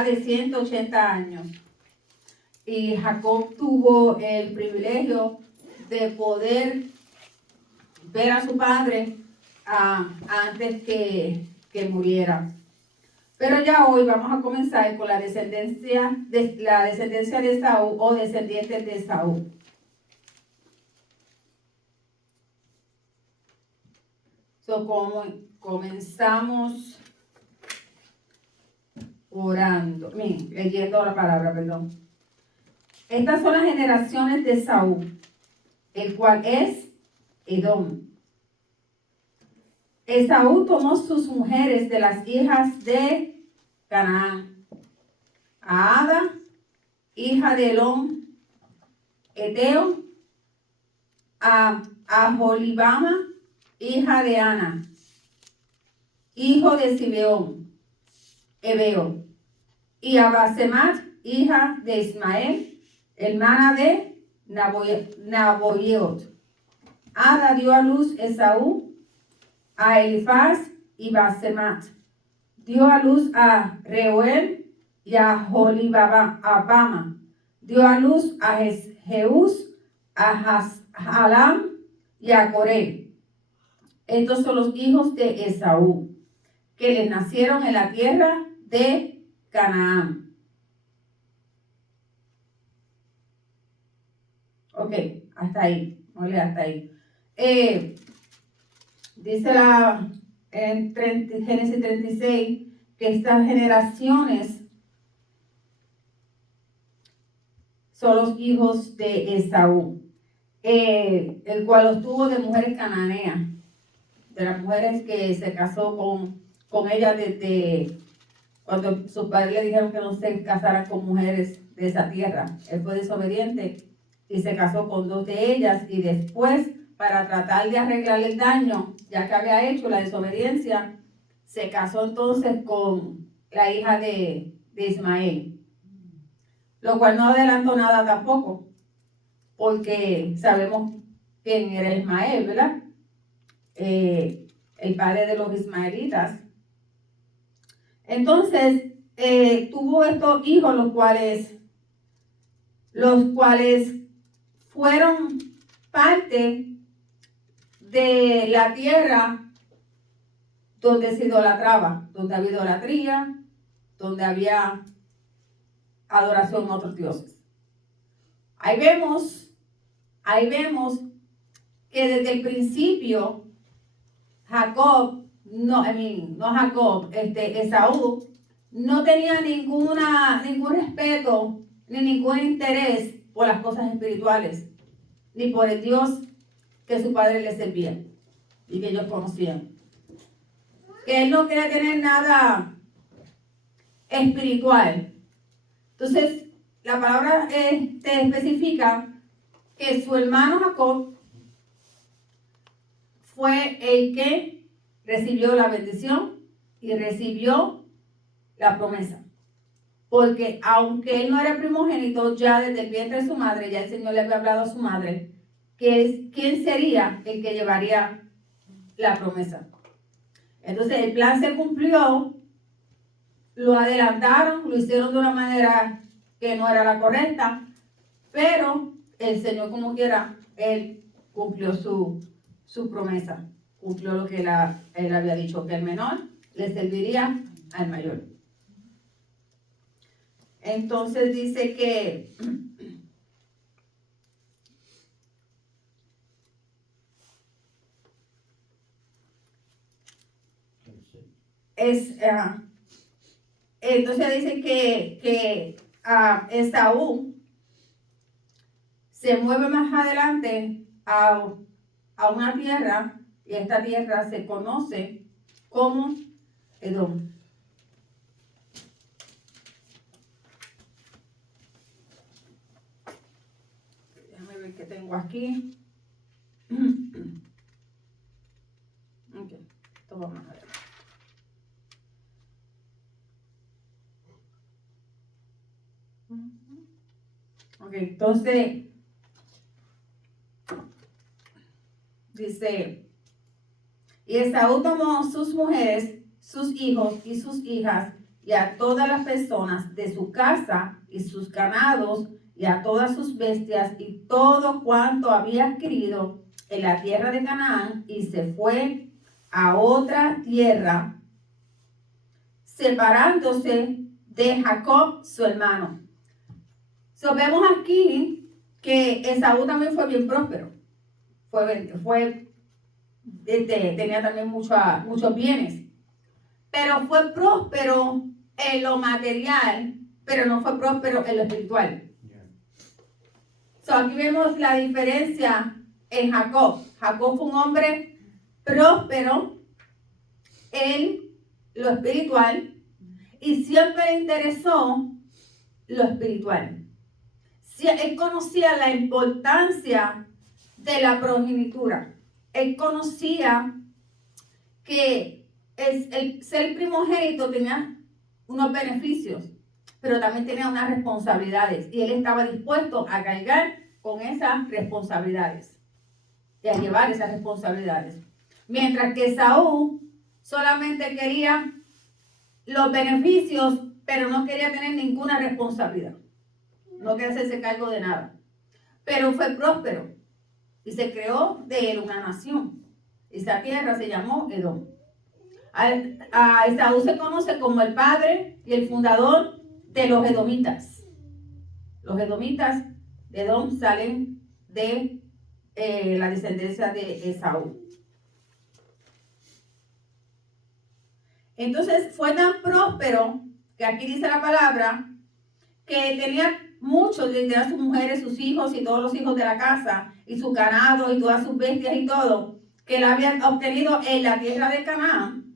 edad de 180 años. Y Jacob tuvo el privilegio de poder ver a su padre antes que muriera. Pero ya hoy vamos a comenzar con la descendencia de Esaú o descendientes de Esaú. Como comenzamos orando, leyendo la palabra, perdón. Estas son las generaciones de Esaú, el cual es Edom. Esaú tomó sus mujeres de las hijas de Canaán, a Ada, hija de Elón, Eteo, a Aholibama, hija de Ana, hijo de Sibeón, Ebeo, y a Basemat, hija de Ismael, hermana de Naboiot. Ada dio a luz Esaú, a Elifaz y Basemat. Dio a luz a Reuel y a Holibama. Dio a luz a Jeús, a Jalam y a Coré. Estos son los hijos de Esaú, que les nacieron en la tierra de Canaán. Ok, hasta ahí. Oye, hasta ahí. Dice en Génesis 36 que estas generaciones son los hijos de Esaú, el cual los tuvo de mujeres cananeas, de las mujeres que se casó con ellas desde cuando sus padres le dijeron que no se casara con mujeres de esa tierra. Él fue desobediente y se casó con 2 de ellas, y después, para tratar de arreglar el daño, ya que había hecho la desobediencia, se casó entonces con la hija de Ismael, lo cual no adelantó nada tampoco, porque sabemos quién era Ismael, ¿verdad? El padre de los ismaelitas. Entonces, tuvo estos hijos, los cuales fueron parte de la tierra donde se idolatraba, donde había idolatría, donde había adoración a otros dioses. Ahí vemos que desde el principio Esaú no tenía ningún respeto ni ningún interés por las cosas espirituales, ni por el Dios que su padre le servía y que ellos conocían. Que él no quería tener nada espiritual. Entonces, la palabra te especifica que su hermano Jacob fue el que recibió la bendición y recibió la promesa. Porque aunque él no era primogénito, ya desde el vientre de su madre, ya el Señor le había hablado a su madre, quién sería el que llevaría la promesa. Entonces el plan se cumplió, lo adelantaron, lo hicieron de una manera que no era la correcta, pero el Señor, como quiera, él cumplió su promesa, cumplió lo que él había dicho, que el menor le serviría al mayor. Entonces dice que entonces dice que Esaú se mueve más adelante a una tierra, y esta tierra se conoce como Edom. Déjame ver qué tengo aquí. Ok, esto vamos a ver. Ok, entonces dice, y Esaú tomó sus mujeres, sus hijos y sus hijas, y a todas las personas de su casa y sus ganados y a todas sus bestias y todo cuanto había adquirido en la tierra de Canaán, y se fue a otra tierra, separándose de Jacob su hermano. So, vemos aquí que Esaú también fue bien próspero. Tenía también muchos bienes. Pero fue próspero en lo material, pero no fue próspero en lo espiritual. So, aquí vemos la diferencia en Jacob. Jacob fue un hombre próspero en lo espiritual y siempre le interesó lo espiritual. Él conocía la importancia de la progenitura. Él conocía que el ser primogénito tenía unos beneficios, pero también tenía unas responsabilidades. Y él estaba dispuesto a cargar con esas responsabilidades y a llevar esas responsabilidades. Mientras que Saúl solamente quería los beneficios, pero no quería tener ninguna responsabilidad. No quería hacerse cargo de nada. Pero fue próspero y se creó de él una nación. Esa tierra se llamó Edom. A Esaú se conoce como el padre y el fundador de los edomitas. Los edomitas de Edom salen de la descendencia de Esaú. Entonces fue tan próspero, que aquí dice la palabra, que tenía muchos, tenía sus mujeres, sus hijos y todos los hijos de la casa, y su ganado y todas sus bestias y todo, que él había obtenido en la tierra de Canaán.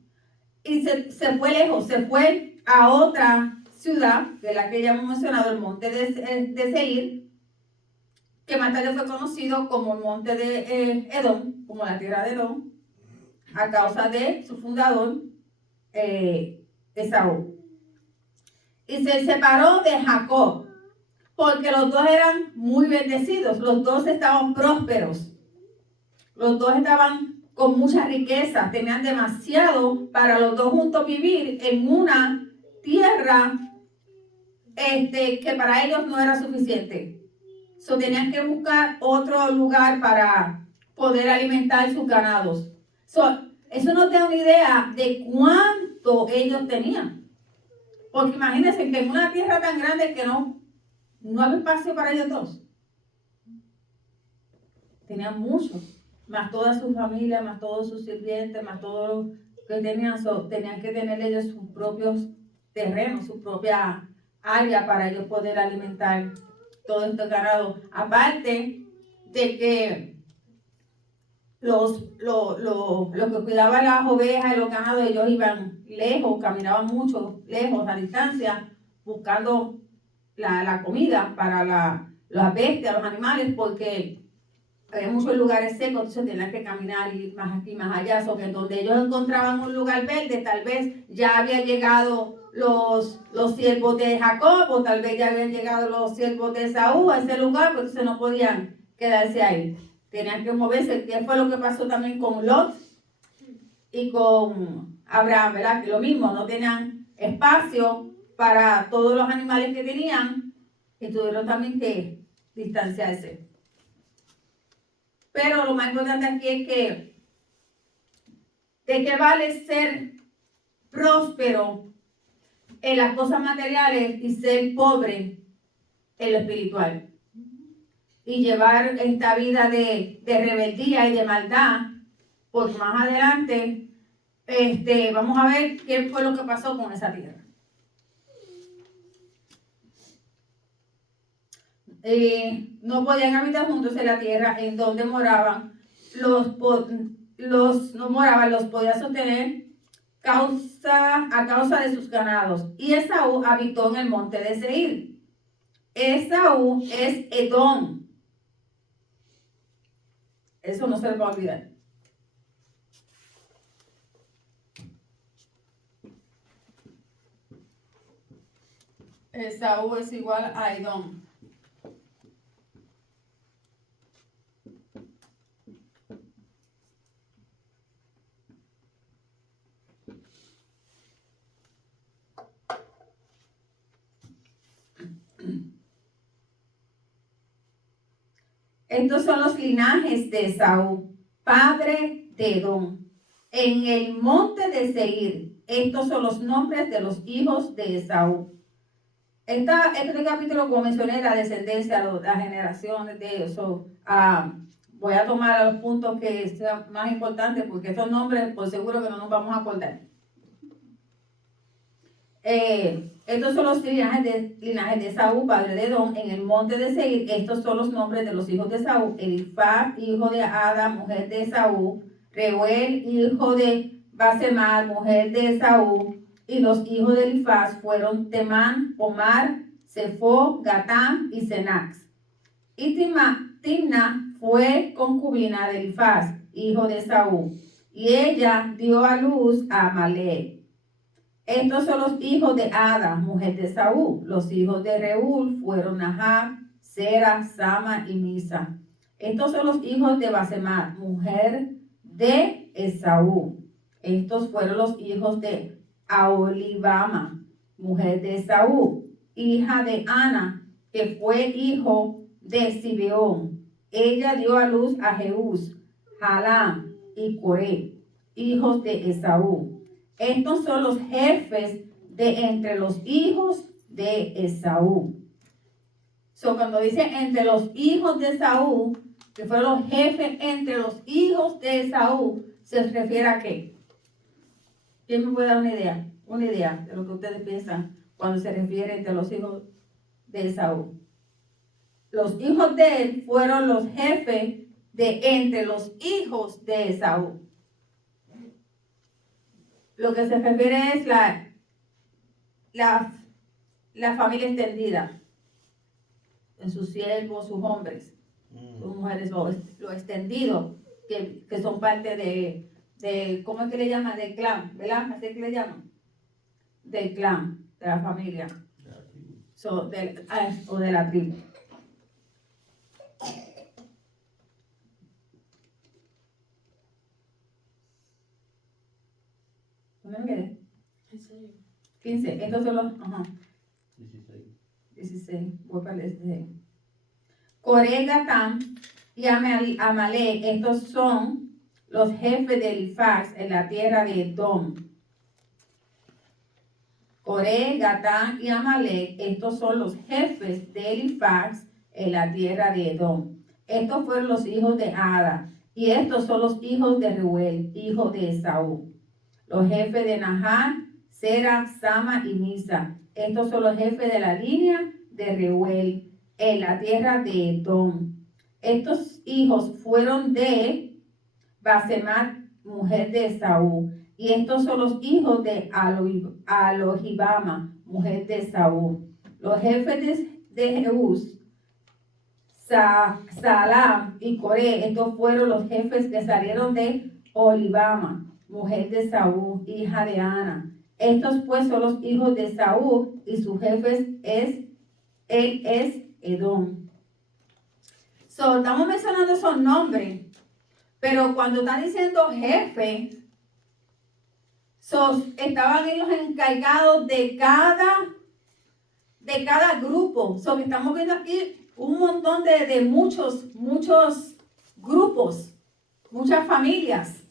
Y se fue lejos, se fue a otra ciudad, de la que ya hemos mencionado, el monte de Seir, que más tarde fue conocido como el monte de Edom, como la tierra de Edom, a causa de su fundador, Esaú. Y se separó de Jacob, porque los dos eran muy bendecidos, los dos estaban prósperos, los dos estaban con mucha riqueza, tenían demasiado para los dos juntos vivir en una tierra que para ellos no era suficiente. So, tenían que buscar otro lugar para poder alimentar sus ganados. So, eso nos da una idea de cuánto ellos tenían. Porque imagínense que en una tierra tan grande que no había espacio para ellos dos. Tenían mucho, más toda su familia, más todos sus sirvientes, más todo lo que tenían. Tenían que tener ellos sus propios terrenos, su propia área para ellos poder alimentar todo este ganado. Aparte de que los que cuidaban las ovejas y los ganados, ellos iban lejos, caminaban mucho, lejos, a distancia, buscando la comida para las bestias, los animales, porque había muchos lugares secos, entonces tenían que caminar y más aquí, más allá, o que donde ellos encontraban un lugar verde, tal vez ya habían llegado los siervos de Jacob, o tal vez ya habían llegado los siervos de Esaú a ese lugar, pues entonces no podían quedarse ahí. Tenían que moverse, que fue lo que pasó también con Lot y con Abraham, ¿verdad? Que lo mismo, no tenían espacio para todos los animales que tenían y tuvieron también que distanciarse. Pero lo más importante aquí es que ¿de qué vale ser próspero en las cosas materiales y ser pobre en lo espiritual? Y llevar esta vida de rebeldía y de maldad, porque más adelante vamos a ver qué fue lo que pasó con esa tierra. No podían habitar juntos en la tierra en donde moraban, los podía sostener a causa de sus ganados. Y Esaú habitó en el monte de Seir. Esaú es Edom. Eso no se le va a olvidar. Esaú es igual a Edom. Estos son los linajes de Esaú, padre de Edom. En el monte de Seir, estos son los nombres de los hijos de Esaú. Este capítulo, como mencioné, la descendencia, las generaciones de ellos. Voy a tomar los puntos que sean más importantes porque estos nombres, por seguro que no nos vamos a acordar. Estos son los linajes de Esaú, padre de Edom, en el monte de Seir. Estos son los nombres de los hijos de Esaú: Elifaz, hijo de Ada, mujer de Esaú; Reuel, hijo de Basemat, mujer de Esaú. Y los hijos de Elifaz fueron Temán, Omar, Sefo, Gatán y Senax. Y Timna fue concubina de Elifaz, hijo de Esaú, y ella dio a luz a Amalek. Estos son los hijos de Ada, mujer de Esaú. Los hijos de Reuel fueron Nahab, Sera, Sama y Misa. Estos son los hijos de Basemat, mujer de Esaú. Estos fueron los hijos de Aholibama, mujer de Esaú, hija de Ana, que fue hijo de Sibeón. Ella dio a luz a Jeús, Jalam y Coré, hijos de Esaú. Estos son los jefes de entre los hijos de Esaú. Cuando dice entre los hijos de Esaú, que fueron los jefes entre los hijos de Esaú, ¿se refiere a qué? ¿Quién me puede dar una idea? Una idea de lo que ustedes piensan cuando se refiere entre los hijos de Esaú. Los hijos de él fueron los jefes de entre los hijos de Esaú. Lo que se refiere es la familia extendida, en sus siervos, sus hombres, sus mujeres, lo extendido, que son parte de, ¿cómo es que le llaman? Del clan, ¿verdad? Así que le llaman. Del clan, de la familia. O de la tribu. ¿Dónde me quedé? 15. Estos son los... 16. Voy para el 16. Coré, Gatán y Amalek. Estos son los jefes de Elifaz en la tierra de Edom. Coré, Gatán y Amalek. Estos son los jefes de Elifaz en la tierra de Edom. Estos fueron los hijos de Ada. Y estos son los hijos de Reuel, hijo de Esaú. Los jefes de Nahán, Sera, Sama y Misa. Estos son los jefes de la línea de Reuel en la tierra de Edom. Estos hijos fueron de Basemat, mujer de Esaú. Y estos son los hijos de Alohibama, mujer de Esaú. Los jefes de Jeús, Salam y Coré. Estos fueron los jefes que salieron de Olibama, mujer de Esaú, hija de Ana. Estos pues son los hijos de Esaú y sus jefes él es Edom. Estamos mencionando esos nombres, pero cuando están diciendo jefe, estaban ellos encargados de cada grupo. Estamos viendo aquí un montón de muchos grupos, muchas familias.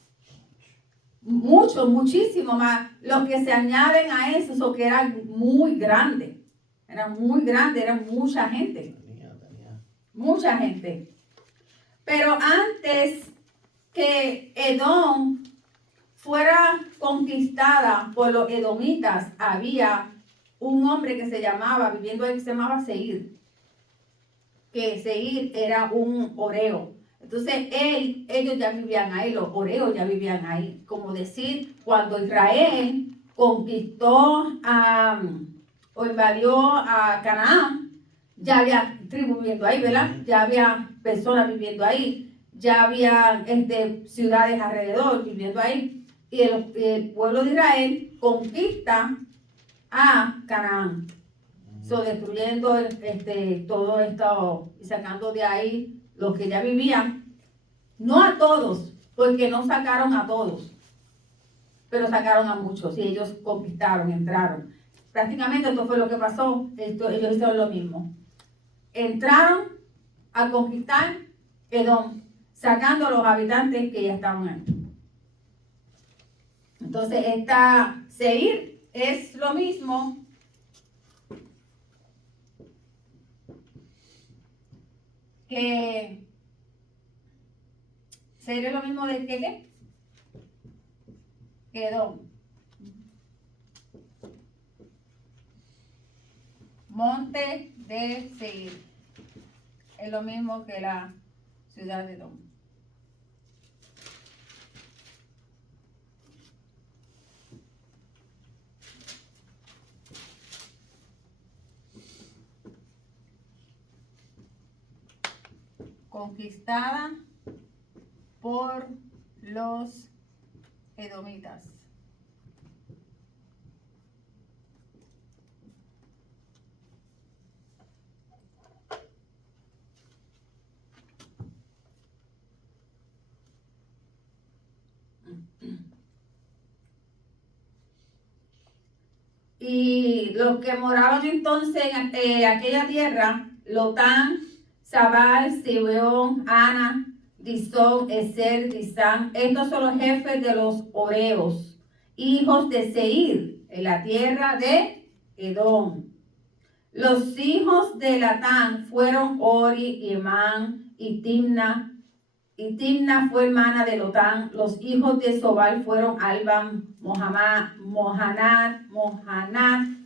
Muchísimo más los que se añaden a eso, que eran muy grandes. Eran mucha gente. Mucha gente. Pero antes que Edom fuera conquistada por los edomitas, había un hombre que se llamaba Seir. Que Seir era un oreo. Entonces ellos ya vivían ahí, los oreos ya vivían ahí. Como decir, cuando Israel conquistó o invadió a Canaán, ya había tribus viviendo ahí, ¿verdad? Ya había personas viviendo ahí, ya había ciudades alrededor viviendo ahí. Y el pueblo de Israel conquista a Canaán. Destruyendo todo esto y sacando de ahí los que ya vivían, no a todos, porque no sacaron a todos, pero sacaron a muchos y ellos conquistaron, entraron. Prácticamente esto fue lo que pasó, ellos hicieron lo mismo. Entraron a conquistar Edom, sacando a los habitantes que ya estaban ahí. Entonces, esta Seir es lo mismo que Seir es lo mismo de que ¿qué? Que Edom. Monte de Seir es lo mismo que la ciudad de Edom. Conquistada por los edomitas. Y los que moraban entonces en aquella tierra, Lotán, Sabal, Sibeón, Ana, Disón, Ezer, Disán, estos son los jefes de los Oreos, hijos de Seir, en la tierra de Edom. Los hijos de Latán fueron Ori, Emán y Timna. Y Timna fue hermana de Lotán. Los hijos de Sobal fueron Alban, Mohanat,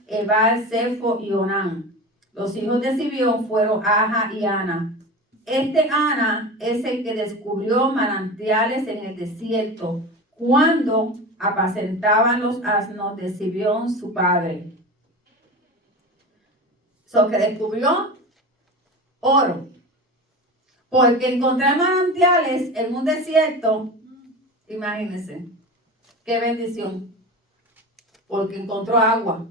Ebal, Sefo y Onán. Los hijos de Sibión fueron Aja y Ana. Este Ana es el que descubrió manantiales en el desierto cuando apacentaban los asnos de Sibión su padre. Que descubrió oro. Porque encontrar manantiales en un desierto, imagínense, qué bendición. Porque encontró agua.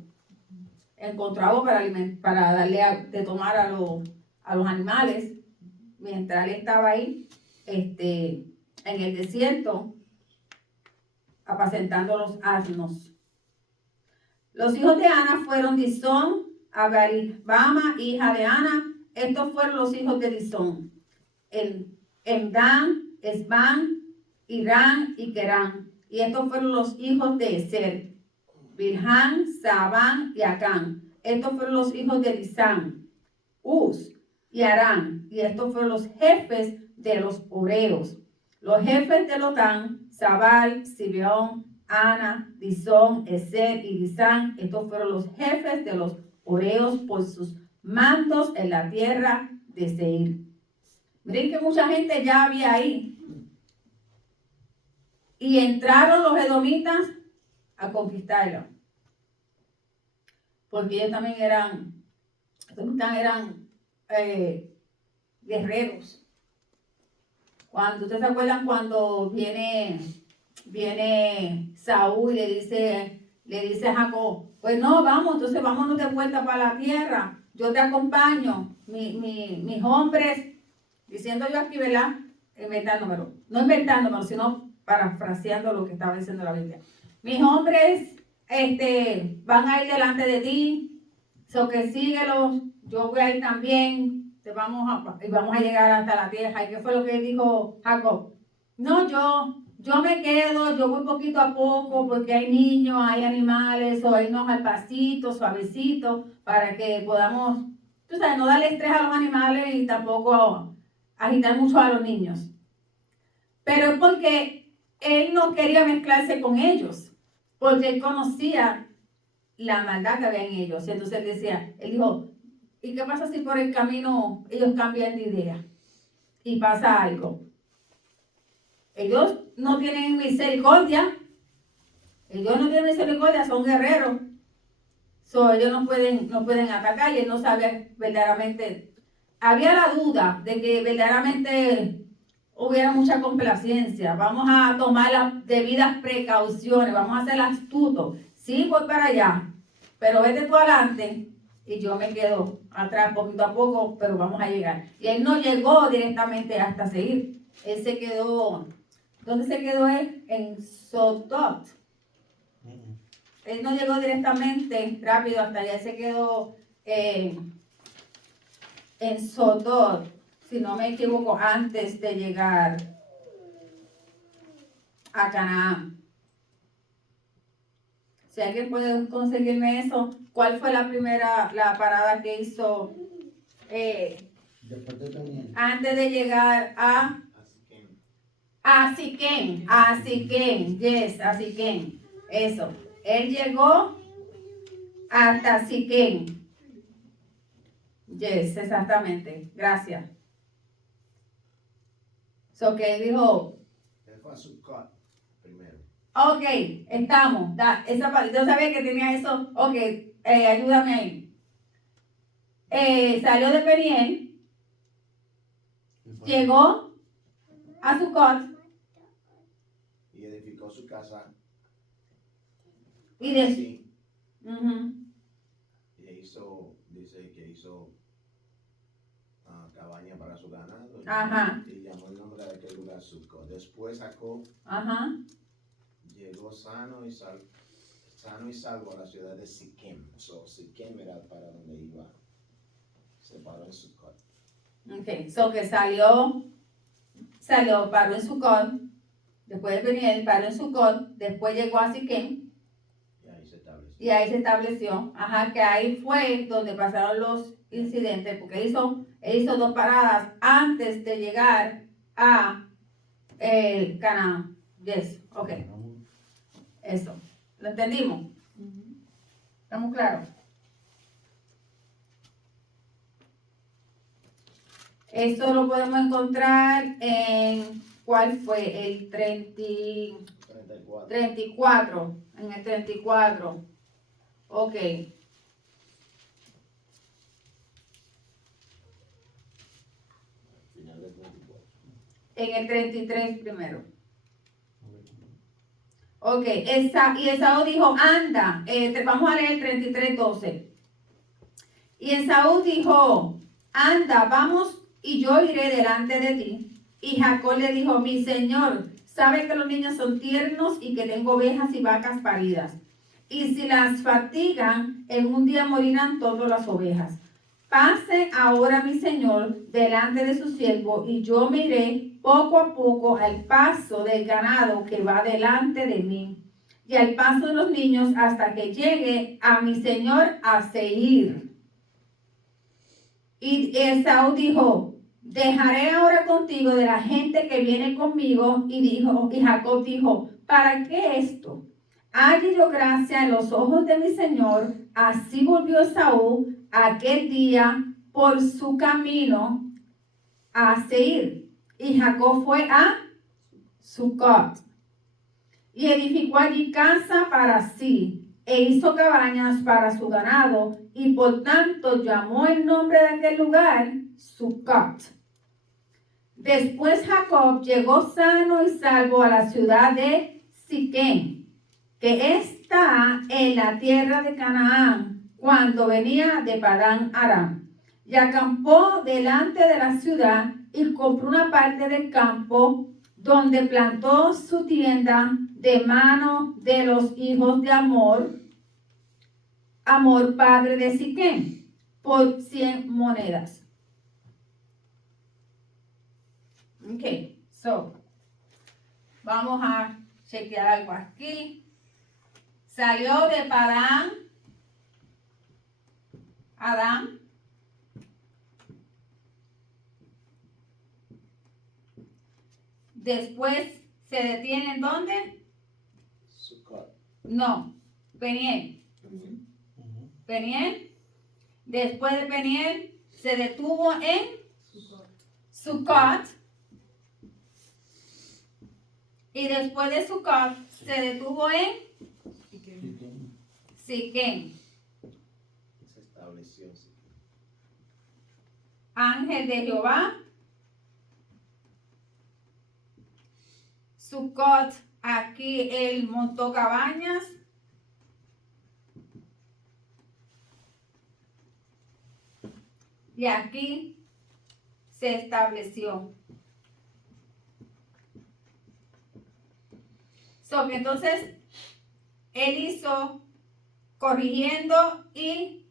Encontró agua para darle de tomar a los animales. Mientras él estaba ahí, en el desierto, apacentando los asnos. Los hijos de Ana fueron Disón, Agaribama, hija de Ana. Estos fueron los hijos de Disón. Emdan, Esban, Irán y Kerán. Y estos fueron los hijos de Ezer, Bilhan, Sabán y Acán. Estos fueron los hijos de Disán, Uz y Arán. Y estos fueron los jefes de los Oreos. Los jefes de Lotán, Sabal, Sibeón, Ana, Disón, Ezer y Disán. Estos fueron los jefes de los Oreos por sus mandos en la tierra de Seir. Miren que mucha gente ya había ahí. Y entraron los edomitas a conquistarlo. Porque ellos también eran guerreros. Cuando ustedes se acuerdan cuando viene Saúl y le dice a Jacob, pues no, vamos, entonces vámonos de vuelta para la tierra. Yo te acompaño, mis hombres, diciendo yo aquí, ¿verdad? Inventándomelo. No inventándomelo, sino parafraseando lo que estaba diciendo la Biblia. Mis hombres van a ir delante de ti, que síguelos, yo voy a ir también, y vamos a llegar hasta la tierra. ¿Y qué fue lo que dijo Jacob? No, yo me quedo, yo voy poquito a poco porque hay niños, hay animales, o irnos al pasito, suavecito, para que podamos, tú sabes, no darle estrés a los animales y tampoco agitar mucho a los niños. Pero es porque él no quería mezclarse con ellos, porque él conocía la maldad que había en ellos. Entonces él dijo, ¿y qué pasa si por el camino ellos cambian de idea y pasa algo? Ellos no tienen misericordia. Son guerreros. Ellos no pueden atacar y él no sabe verdaderamente. Había la duda de que verdaderamente hubiera mucha complacencia. Vamos a tomar las debidas precauciones, vamos a ser astutos. Sí, voy para allá, pero vete tú adelante y yo me quedo atrás poquito a poco, pero vamos a llegar. Y él no llegó directamente hasta Seir. Él se quedó, ¿dónde se quedó él? En Sodot. Él no llegó directamente rápido hasta allá, él se quedó en Sodot. si no me equivoco, antes de llegar a Canaán. Si alguien puede conseguirme eso, ¿cuál fue la parada que hizo Después de Peniel. antes de llegar a Siquén? A Siquén, yes, a Siquén. Eso. Él llegó hasta Siquén. Yes, exactamente. Gracias. So que dijo, Él fue a Sukkot primero. ok, estamos. Yo sabía que tenía eso. Ok, ayúdame ahí. Salió de Peniel, llegó a Sucot Y edificó su casa. y de... Sí. Ujú. Y dice que hizo cabaña para su ganado. Ajá. Y llamó el nombre de aquel lugar Sukkot. Después Jacob Ajá. llegó sano y salvo a la ciudad de Siquem. Siquem era para donde iba. Se paró en Sukkot. Ok, so que salió, paró en Sucot, después de Peniel, paró en Sucot, después llegó a Siquén Y ahí se estableció. y ahí se estableció. Ajá, que ahí fue donde pasaron los incidentes, porque él hizo 2 paradas antes de llegar a el Canaán. Yes, ok. Eso. ¿Lo entendimos? ¿Estamos claros? Eso lo podemos encontrar en, ¿cuál fue? El 34. 34. En el 34. Ok. Final del 34. En el 33 primero. Ok. Y Esaú dijo, anda. Vamos a leer el 33:12. Y Esaú dijo, anda, vamos y yo iré delante de ti. Y Jacob le dijo, mi señor, sabe que los niños son tiernos y que tengo ovejas y vacas paridas. Y si las fatigan, en un día morirán todas las ovejas. Pase ahora mi señor delante de su siervo y yo me iré poco a poco al paso del ganado que va delante de mí y al paso de los niños hasta que llegue a mi señor a Seir. Y Esaú dijo, dejaré ahora contigo de la gente que viene conmigo. Y Jacob dijo, ¿para qué esto? Halle yo gracia en los ojos de mi señor. Así volvió Esaú aquel día por su camino a Seir. Y Jacob fue a Sucot y edificó allí casa para sí e hizo cabañas para su ganado, y por tanto llamó el nombre de aquel lugar Sucot. Después Jacob llegó sano y salvo a la ciudad de Siquén, que está en la tierra de Canaán, cuando venía de Padán Aram, y acampó delante de la ciudad y compró una parte del campo donde plantó su tienda de mano de los hijos de Hamor, padre de Siquén, por 100 monedas. Ok, so, vamos a chequear algo aquí. Salió de Padán Aram. Después se detiene ¿en dónde? Sukkot. No, Peniel. Peniel. Después de Peniel se detuvo en Sucot. Y después de Sucot se detuvo en Siquén. Se estableció en Siquem. Ángel de Jehová. Sucot, aquí él montó cabañas. Y aquí se estableció. So, entonces, él hizo corrigiendo y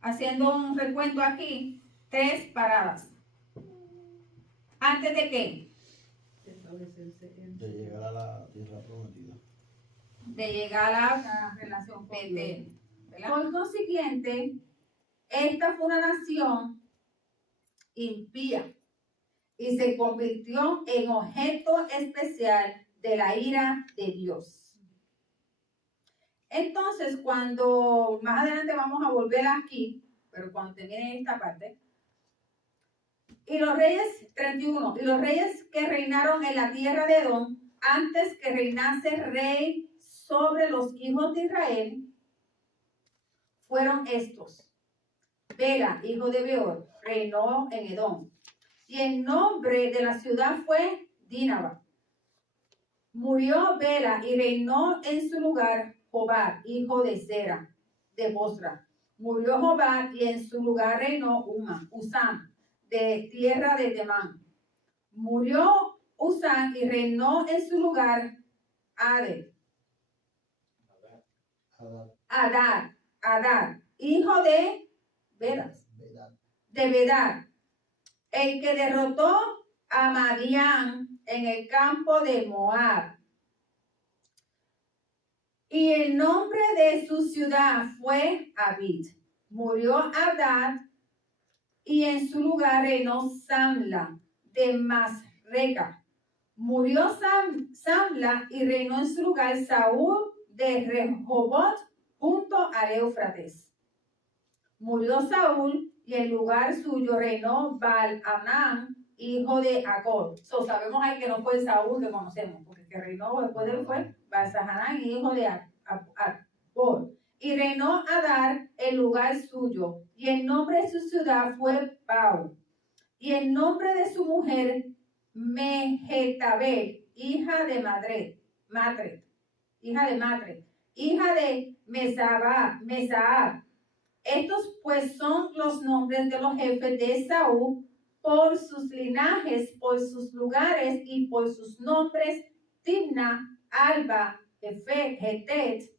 haciendo un recuento aquí, 3 paradas. ¿Antes de qué? De llegar a la tierra prometida. De llegar a la relación con Dios. Por consiguiente, esta fue una nación impía y se convirtió en objeto especial de la ira de Dios. Entonces, cuando más adelante vamos a volver aquí, pero cuando termine esta parte, y los reyes, 31, y los reyes que reinaron en la tierra de Edom, antes que reinase rey sobre los hijos de Israel, fueron estos. Bela, hijo de Beor, reinó en Edom. Y el nombre de la ciudad fue Dínaba. Murió Bela y reinó en su lugar Jobab, hijo de Zera, de Bosra. Murió Jobab y en su lugar reinó Usam, de tierra de Temán. Murió Usam y reinó en su lugar Adar, hijo de Bedad, el que derrotó a Madián en el campo de Moab. Y el nombre de su ciudad fue Abid. Murió Adad y en su lugar reinó Samla de Masreca. Murió Samla y reinó en su lugar Saúl de Rehobot junto al Éufrates. Murió Saúl y en lugar suyo reinó Baal-Hanán, hijo de Acor. Sabemos ahí que no fue Saúl que conocemos, porque el que reinó después de él fue Baal-Hanán, hijo de Acor. Y reinó Adar en lugar suyo, y el nombre de su ciudad fue Pau. Y el nombre de su mujer, Mehetabel, hija de Matre, hija de Mesaab. Estos pues son los nombres de los jefes de Esaú por sus linajes, por sus lugares y por sus nombres: Timna, Alba, Hetet,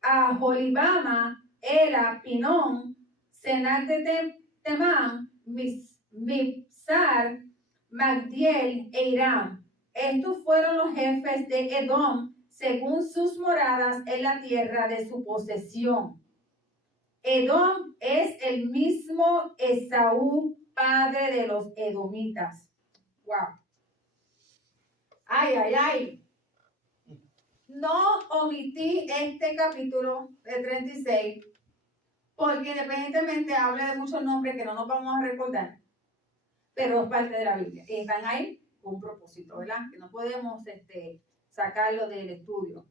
Aholibama, Ela, Pinón, Senac de Temán, Mibsar, Magdiel e Irán. Estos fueron los jefes de Edom según sus moradas en la tierra de su posesión. Edom es el mismo Esaú, padre de los edomitas. Wow. Ay, ay, ay. No omití este capítulo de 36 porque independientemente habla de muchos nombres que no nos vamos a recordar, pero es parte de la Biblia. Y están ahí con un propósito, ¿verdad? Que no podemos sacarlo del estudio.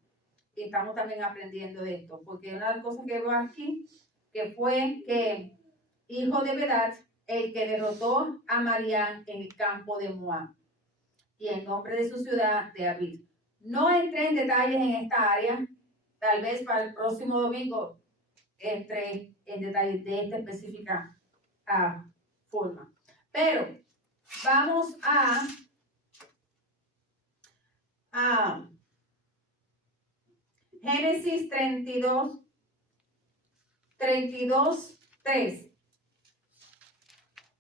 Y estamos también aprendiendo de esto, porque una de las cosas que veo aquí, que fue que hijo de Bedad, el que derrotó a Madián en el campo de Moab, y el nombre de su ciudad de Abid. No entré en detalles en esta área, tal vez para el próximo domingo entre en detalles de esta específica forma. Pero vamos a Génesis 32, 3.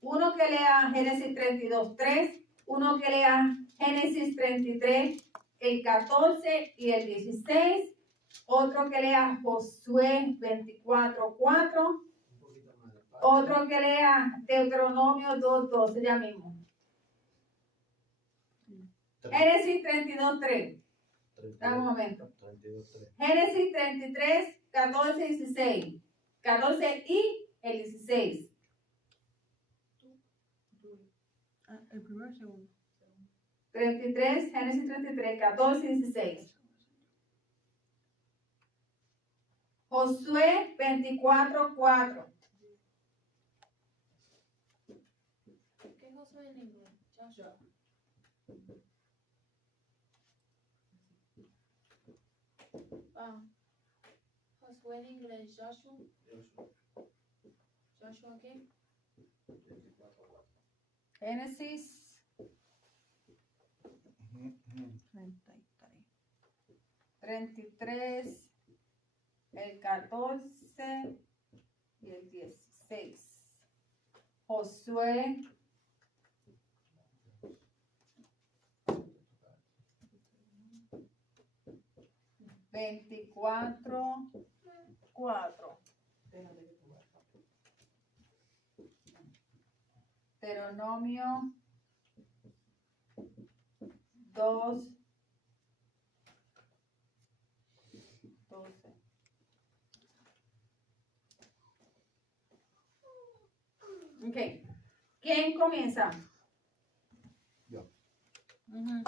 Uno que lea Génesis 32, 3. Uno que lea Génesis 33, el 14 y el 16. Otro que lea Josué 24, 4. Otro que lea Deuteronomio 2, 12, ya mismo. Génesis 32, 3. Dame un momento. 32, 3. Génesis 33, 14 y 16. 14 y el 16. El primero y el segundo. 33, Génesis 33, 14 y 16. Josué 24, 4. ¿Qué es Josué en inglés? Joshua. Josué en inglés, Joshua. Joshua, ¿qué? Génesis 33, el 14 y el 16. Josué 24:4. Deuteronomio 2:12. Ok. ¿Quién comienza? Yo. Ujú.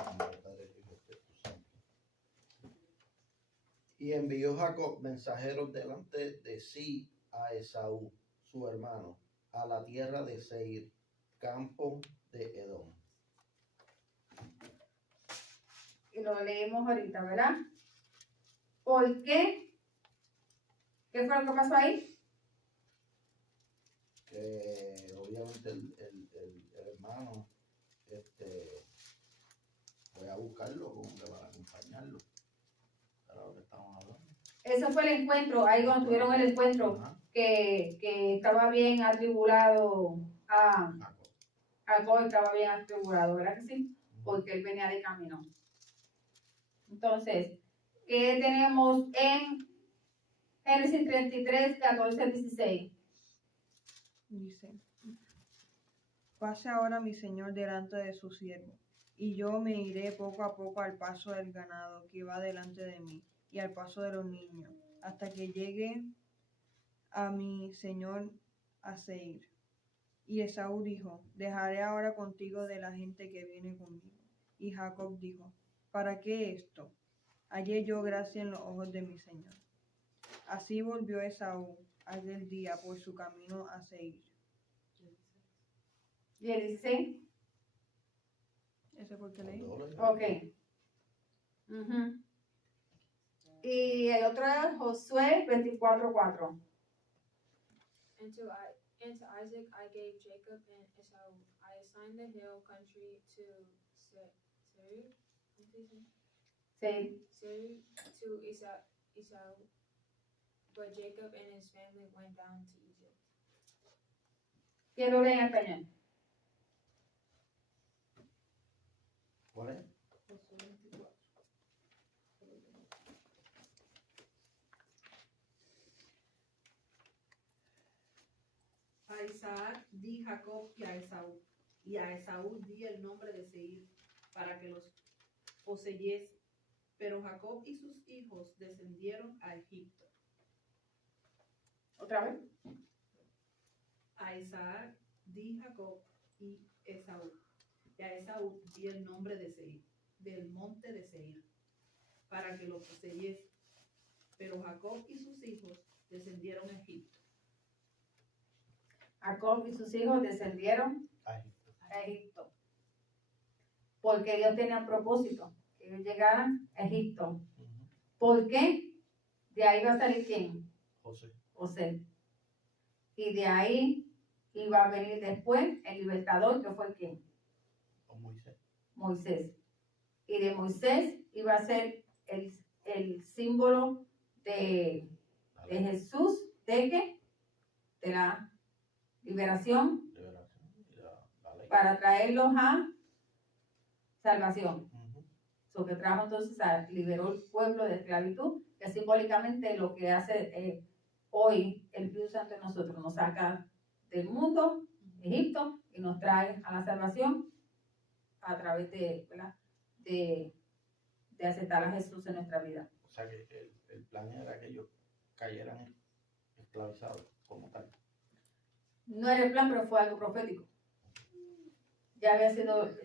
Y envió Jacob mensajeros delante de sí a Esaú, su hermano, a la tierra de Seir, campo de Edom. Y lo leímos ahorita, ¿verdad? ¿Por qué? ¿Qué fue lo que pasó ahí? Que obviamente el hermano fue a buscarlo como que para acompañarlo. Era lo que estamos hablando. Ese fue el encuentro, ahí donde tuvieron el encuentro, Ajá. que estaba bien atribulado a Jacob. Jacob, estaba bien atribulado, ¿verdad que sí? Porque él venía de camino. Entonces, ¿qué tenemos en Génesis 33, 14, 16? Dice, pase ahora mi señor delante de su siervo, y yo me iré poco a poco al paso del ganado que va delante de mí, y al paso de los niños, hasta que llegue a mi señor a Seir. Y Esaú dijo, dejaré ahora contigo de la gente que viene conmigo. Y Jacob dijo, ¿para qué esto? Hallé yo gracia en los ojos de mi señor. Así volvió Esaú aquel día por su camino a Seir. ¿Y el 16? ¿Ese fue el que leí? Ok. Ujú. Y el otro es Josué 24:4. And to Isaac I gave Jacob and Esau. I assigned the hill country to Seir. Sí. Seir to Esau, but Jacob and his family went down to Egypt. ¿Quién lo lee en español? ¿Cuál es? A Isaac di Jacob y a Esaú di el nombre de Seir, para que los poseyese. Pero Jacob y sus hijos descendieron a Egipto. ¿Otra vez? A Isaac di Jacob y a Esaú di el nombre de Seir, del monte de Seir, para que lo poseyese. Pero Jacob y sus hijos descendieron a Egipto. Jacob y sus hijos descendieron A Egipto. a Egipto. Porque Dios tenía un propósito, que ellos llegaran a Egipto. Ujú. ¿Por qué? De ahí va a salir ¿quién? José. José. Y de ahí iba a venir después el libertador, que fue ¿quién? O Moisés. Moisés. Y de Moisés iba a ser el símbolo de Jesús, ¿de qué? De la liberación Liberación y la ley. para traerlos a salvación. Ujú. Lo que trajo entonces liberó el pueblo de esclavitud, que es simbólicamente lo que hace hoy el Espíritu Santo en nosotros, nos saca del mundo, Egipto, y nos trae a la salvación a través de, ¿verdad? de aceptar a Jesús en nuestra vida. O sea que el plan era que ellos cayeran esclavizados como tal. No era el plan, pero fue algo profético. Ya había sido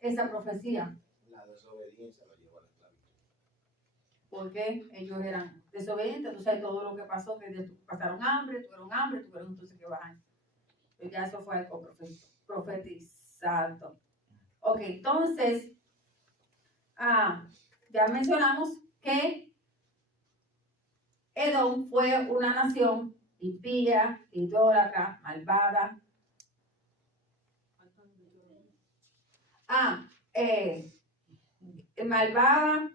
esa profecía, La desobediencia lo llevó a la esclavitud. porque ellos eran desobedientes. Tú sabes todo lo que pasó, que ellos pasaron hambre, tuvieron entonces que bajar. Pero ya eso fue algo profetizado. Ok, entonces, ya mencionamos que Edom fue una nación impía, idólatra, malvada. Malvada,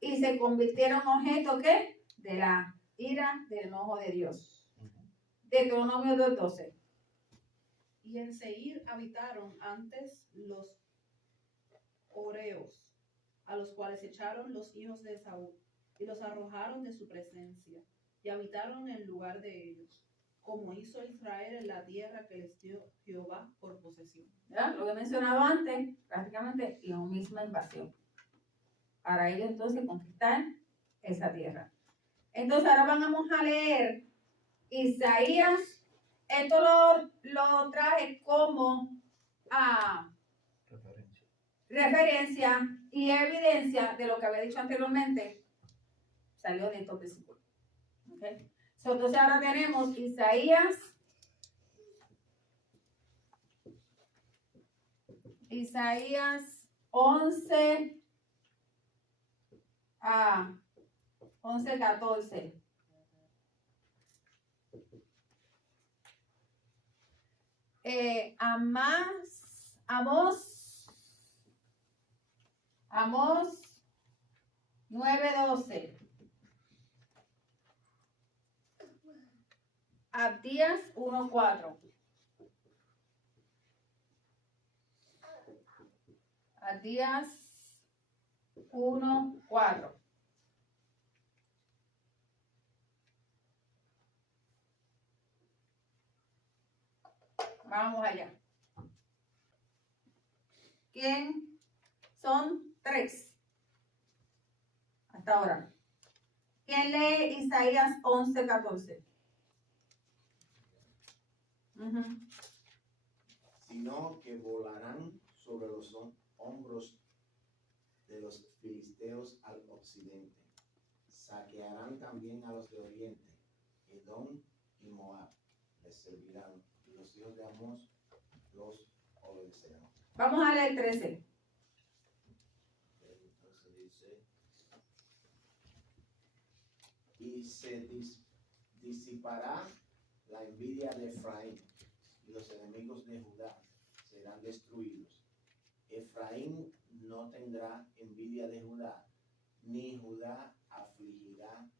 y se convirtieron en objeto ¿qué? De la ira, del enojo de Dios. Ujú. Deuteronomio 2:12. Y en Seir habitaron antes los Oreos, a los cuales echaron los hijos de Esaú, y los arrojaron de su presencia, y habitaron en lugar de ellos, como hizo Israel en la tierra que les dio Jehová por posesión. ¿Verdad? Lo que he mencionado antes, prácticamente la misma invasión. Para ellos entonces conquistar esa tierra. Entonces ahora vamos a leer Isaías. Esto lo traje como referencia y evidencia de lo que había dicho anteriormente. Salió de estos versículos. ¿Okay? So, entonces ahora tenemos Isaías 11, 14. Amós 9:12. Abdías 1:4. Abdías 1:4. Vamos allá. ¿Quién? Son 3. Hasta ahora. ¿Quién lee Isaías 11:14? Sino que volarán sobre los hombros de los filisteos al occidente. Saquearán también a los de oriente. Edom y Moab les servirán, y los hijos de Amós los obedecerán. Vamos a leer 13. Entonces dice, y se disipará la envidia de Efraín, y los enemigos de Judá serán destruidos. Efraín no tendrá envidia de Judá, ni Judá afligirá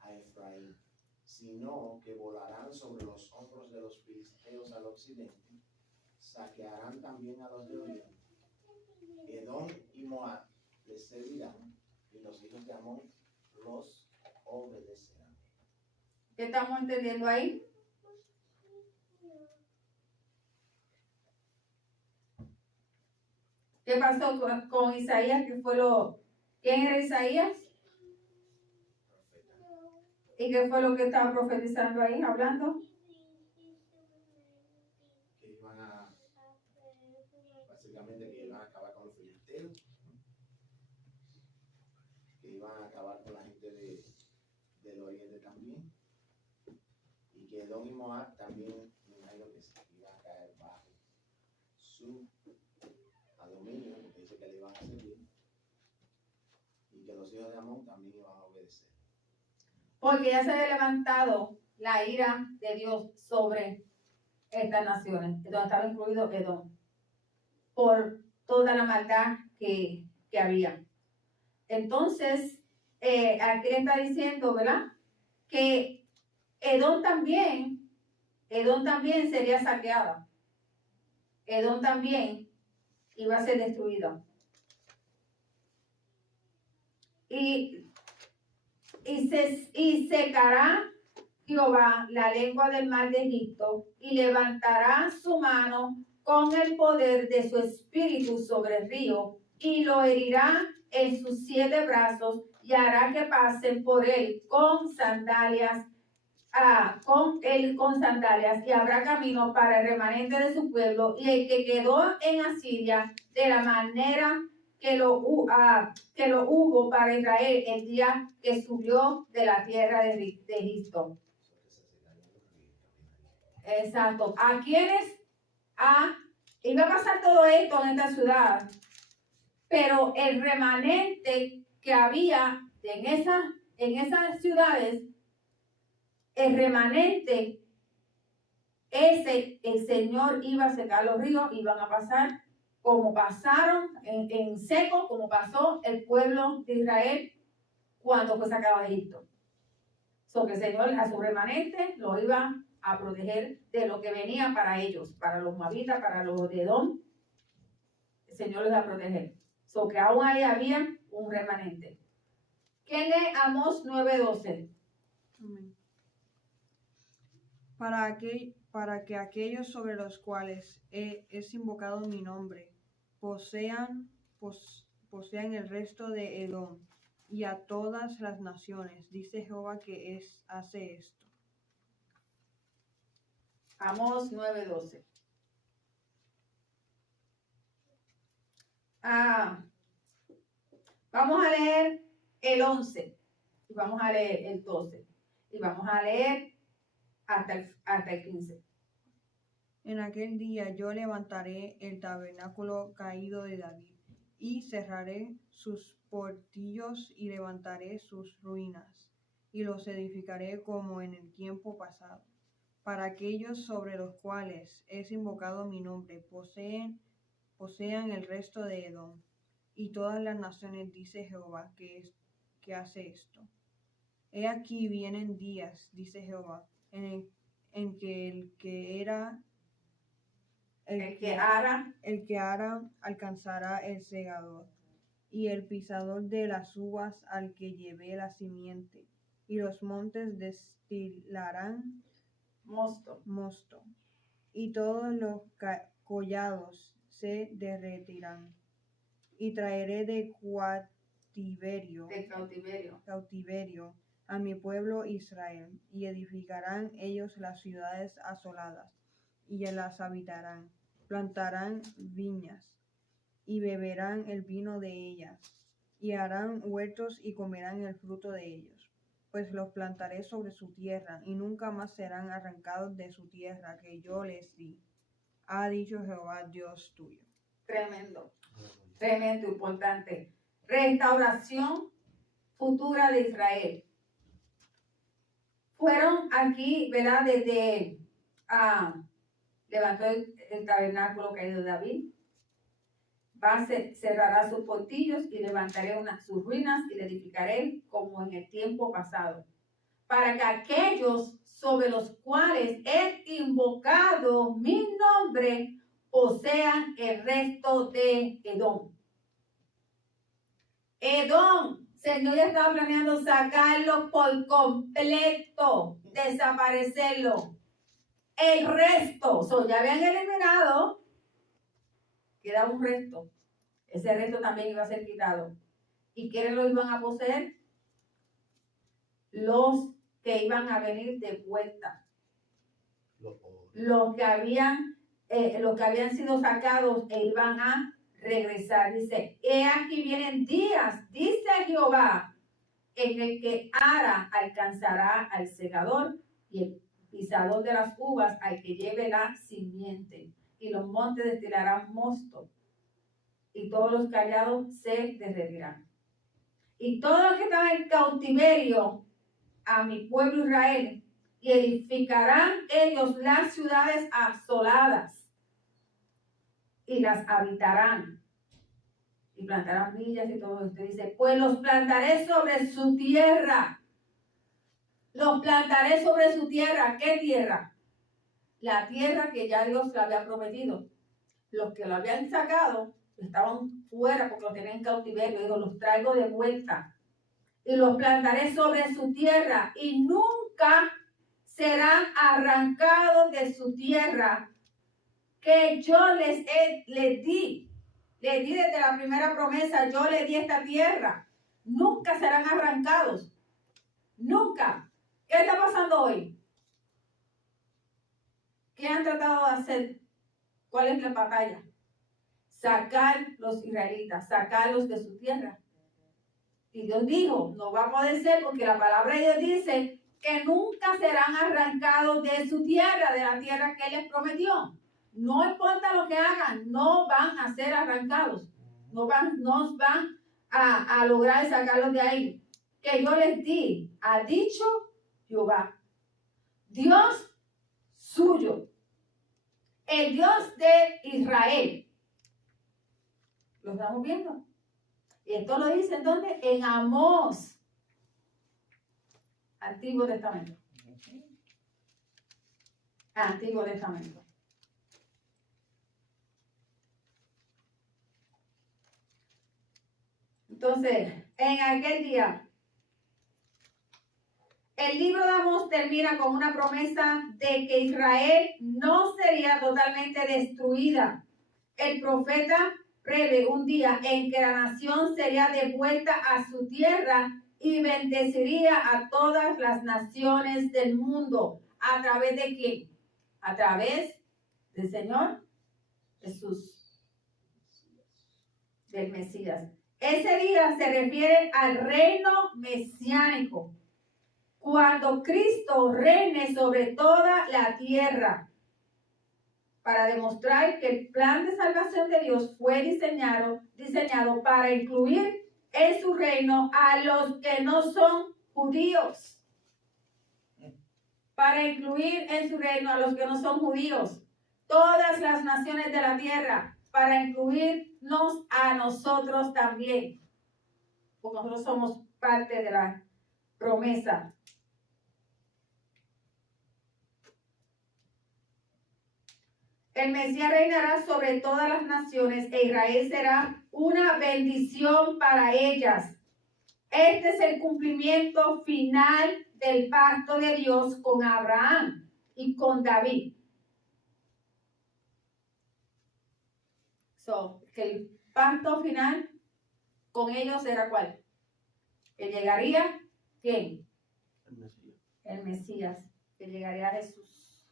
a Efraín, sino que volarán sobre los hombros de los filisteos al occidente, saquearán también a los de oriente. Edom y Moab les servirán, y los hijos de Amón los obedecerán. ¿Qué estamos entendiendo ahí? ¿Qué pasó con Isaías? ¿Quién era Isaías? ¿Y qué fue lo que estaba profetizando ahí, hablando? Que iban a, básicamente que iban a acabar con los filisteos, que iban a acabar con la gente del oriente también, y que Edom y Moab también, me imagino que se iban a caer bajo su dominio, porque dice que le iban a servir, y que los hijos de Amón también iban a obedecer. Porque ya se había levantado la ira de Dios sobre estas naciones, donde estaba incluido Edom, por toda la maldad que había. Entonces, aquí le está diciendo, ¿verdad? Que Edom también sería saqueada. Edom también iba a ser destruida. Y secará Jehová la lengua del mar de Egipto y levantará su mano con el poder de su espíritu sobre el río y lo herirá en sus 7 brazos y hará que pasen por él con sandalias, y habrá camino para el remanente de su pueblo y el que quedó en Asiria de la manera que lo hubo para Israel el día que subió de la tierra de Egipto. Exacto. ¿A quiénes? Iba a pasar todo esto en esta ciudad, pero el remanente que había en esas ciudades, el remanente, el Señor iba a secar los ríos, iban a pasar como pasaron en seco, como pasó el pueblo de Israel cuando fue sacado de Egipto. So que el Señor a su remanente lo iba a proteger de lo que venía para ellos, para los moabitas, para los de Edom. El Señor los va a proteger. So que aún ahí había un remanente. ¿Quién lee Amós 9:12? Amén. Para que aquellos sobre los cuales es invocado mi nombre posean el resto de Edom y a todas las naciones, dice Jehová que hace esto. Amós 9:12. Vamos a leer el 11 y vamos a leer el 12 y vamos a leer hasta el 15. En aquel día yo levantaré el tabernáculo caído de David y cerraré sus portillos y levantaré sus ruinas y los edificaré como en el tiempo pasado. Para aquellos sobre los cuales es invocado mi nombre posean el resto de Edom y todas las naciones, dice Jehová que hace esto. He aquí vienen días, dice Jehová, en que el que ara alcanzará el segador, y el pisador de las uvas al que llevé la simiente, y los montes destilarán mosto, y todos los collados se derretirán, y traeré de cautiverio a mi pueblo Israel, y edificarán ellos las ciudades asoladas, y las habitarán, plantarán viñas, y beberán el vino de ellas, y harán huertos y comerán el fruto de ellos, pues los plantaré sobre su tierra, y nunca más serán arrancados de su tierra que yo les di, ha dicho Jehová Dios tuyo. Tremendo, tremendo, importante. Restauración futura de Israel. Fueron aquí, ¿verdad? Desde levantó el tabernáculo caído de David, cerrará sus portillos y levantaré sus ruinas y le edificaré como en el tiempo pasado, para que aquellos sobre los cuales he invocado mi nombre posean el resto de Edom. Edom, Señor ya estaba planeando sacarlo por completo, desaparecerlo. El resto, ya habían eliminado, quedaba un resto. Ese resto también iba a ser quitado. ¿Y quiénes lo iban a poseer? Los que iban a venir de vuelta. Los que habían sido sacados e iban a regresar. Dice, he aquí vienen días, dice Jehová, en el que ara alcanzará al segador y el pisador de las uvas al que lleve la simiente, y los montes destilarán mosto, y todos los callados se derretirán. Y todos los que estaban en cautiverio a mi pueblo Israel, y edificarán ellos las ciudades asoladas, y las habitarán, y plantarán villas y todo esto. Dice, pues los plantaré sobre su tierra. Los plantaré sobre su tierra. ¿Qué tierra? La tierra que ya Dios le había prometido. Los que lo habían sacado estaban fuera porque lo tenían en cautiverio. Digo, los traigo de vuelta. Y los plantaré sobre su tierra. Y nunca serán arrancados de su tierra que yo les di. Les di desde la primera promesa. Yo les di esta tierra. Nunca serán arrancados. Nunca. ¿Qué está pasando hoy? ¿Qué han tratado de hacer? ¿Cuál es la batalla? Sacar los israelitas, sacarlos de su tierra. Y Dios dijo, no va a poder ser porque la palabra de Dios dice que nunca serán arrancados de su tierra, de la tierra que Él les prometió. No importa lo que hagan, no van a ser arrancados. No van a lograr sacarlos de ahí. Que yo les di, ha dicho Jehová, Dios suyo, el Dios de Israel. ¿Lo estamos viendo? Y esto lo dice ¿en dónde? En Amós, Antiguo Testamento. Antiguo Testamento. Entonces, en aquel día, el libro de Amós termina con una promesa de que Israel no sería totalmente destruida. El profeta prevé un día en que la nación sería devuelta a su tierra y bendeciría a todas las naciones del mundo. ¿A través de quién? A través del Señor Jesús, del Mesías. Ese día se refiere al reino mesiánico, cuando Cristo reine sobre toda la tierra, para demostrar que el plan de salvación de Dios fue diseñado para incluir en su reino a los que no son judíos. Para incluir en su reino a los que no son judíos. Todas las naciones de la tierra, para incluirnos a nosotros también. Porque nosotros somos parte de la promesa. El Mesías reinará sobre todas las naciones e Israel será una bendición para ellas. Este es el cumplimiento final del pacto de Dios con Abraham y con David. Que el pacto final con ellos era ¿cuál? Que llegaría, ¿quién? El Mesías. El Mesías, que llegaría a Jesús.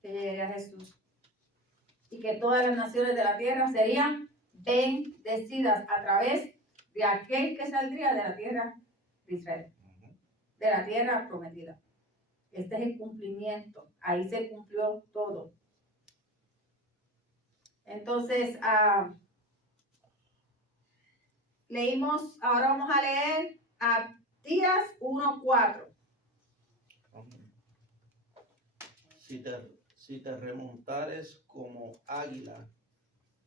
Que llegaría a Jesús. Y que todas las naciones de la tierra serían bendecidas a través de aquel que saldría de la tierra de Israel, de la tierra prometida. Este es el cumplimiento. Ahí se cumplió todo. Entonces, leímos, ahora vamos a leer Abdías 1:4. Si te remontares como águila,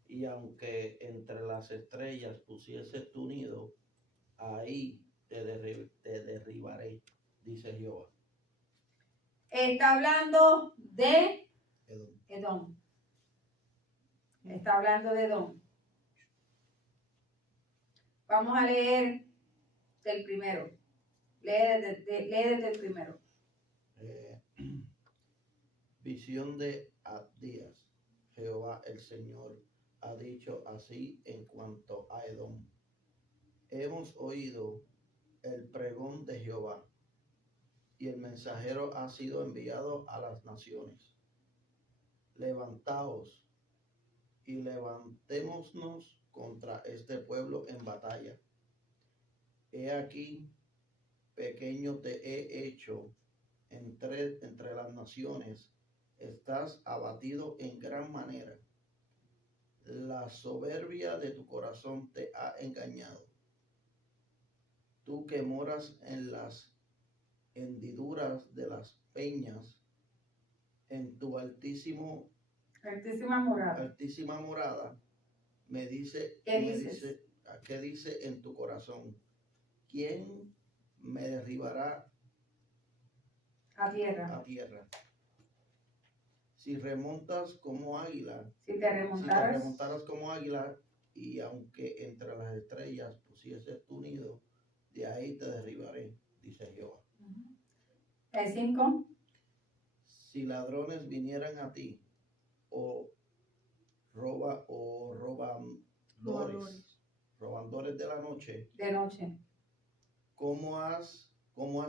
y aunque entre las estrellas pusieses tu nido, ahí te derribaré, dice Jehová. Está hablando de Edom. Edom. Está hablando de Edom. Vamos a leer del primero. Lee desde el primero. Visión de Abdías. Jehová el Señor ha dicho así en cuanto a Edom. Hemos oído el pregón de Jehová, y el mensajero ha sido enviado a las naciones. Levantaos y levantémonos contra este pueblo en batalla. He aquí, pequeño te he hecho entre las naciones, estás abatido en gran manera. La soberbia de tu corazón te ha engañado. Tú que moras en las hendiduras de las peñas, en tu altísima morada, me dice, ¿qué dice en tu corazón? ¿Quién me derribará a tierra? Si remontas como águila, Si te remontaras como águila, y aunque entre las estrellas pusieses tu nido, de ahí te derribaré, dice Jehová. El 5. Si ladrones vinieran a ti, o robandores de la noche, De noche. ¿cómo has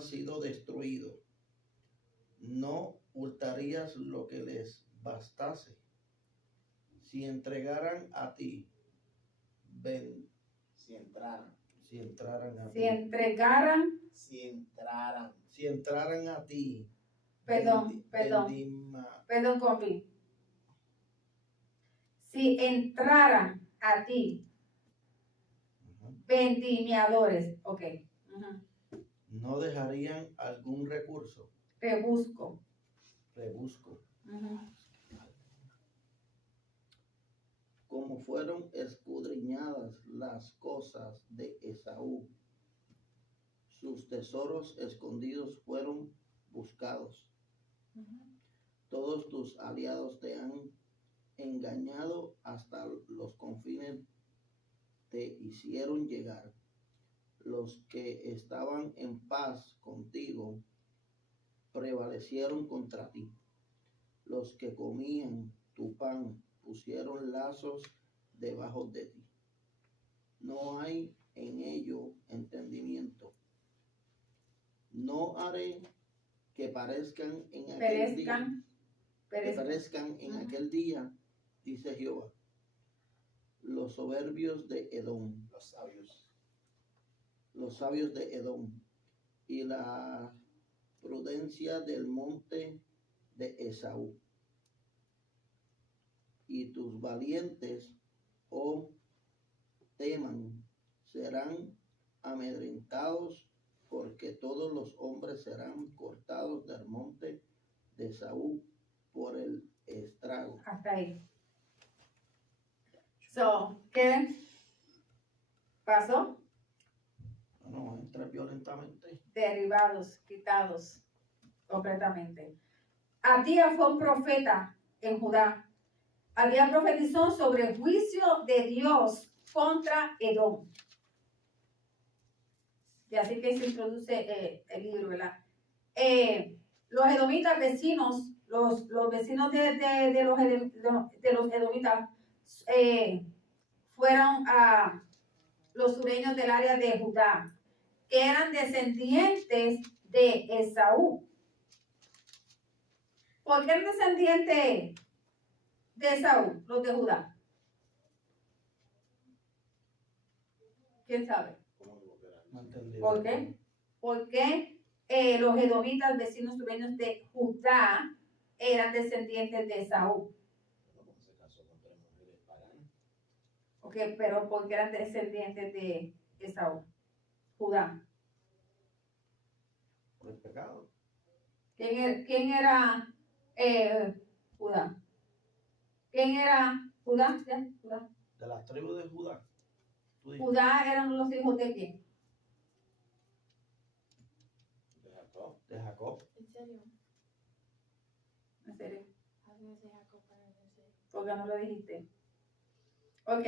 sido destruido? No hurtarías lo que les bastase. Si entregaran a ti, Si entraran. si entraran a Si ti, entraran. si entraran a ti, Perdón, compi. Si entraran a ti, vendimiadores, ok. no dejarían algún recurso. Rebusco. Como fueron escudriñadas las cosas de Esaú, sus tesoros escondidos fueron buscados. Todos tus aliados te han engañado, hasta los confines te hicieron llegar. Los que estaban en paz contigo prevalecieron contra ti. Los que comían tu pan pusieron lazos debajo de ti. No hay en ello entendimiento. No haré que parezcan en aquel día, Perezcan. aquel día, dice Jehová, los soberbios de Edom, los sabios de Edom, y la prudencia del monte de Esaú. Y tus valientes, oh Teman, serán amedrentados, porque todos los hombres serán cortados del monte de Esaú por el estrago. Hasta ahí. So, ¿qué pasó? No, entra violentamente. Derribados, quitados completamente. Abdías fue un profeta en Judá. Abdías profetizó sobre el juicio de Dios contra Edom. Y así que se introduce el libro, ¿verdad? Los edomitas vecinos, los vecinos de los edomitas fueron a los sureños del área de Judá, que eran descendientes de Esaú. ¿Por qué eran descendientes de Esaú, los de Judá? ¿Quién sabe? No entendí. ¿Por qué? Porque los edomitas, vecinos sureños de Judá, eran descendientes de Esaú. Ok, pero ¿por qué eran descendientes de Esaú? Judá. Por el pecado. ¿Quién era Judá? ¿Quién era Judá? ¿Ya? Judá. De las tribus de Judá. Tú dices. Judá eran los hijos de quién? De Jacob. ¿En serio? ¿En serio? I was gonna say Jacob, but I didn't say. ¿Por qué no lo dijiste? Ok.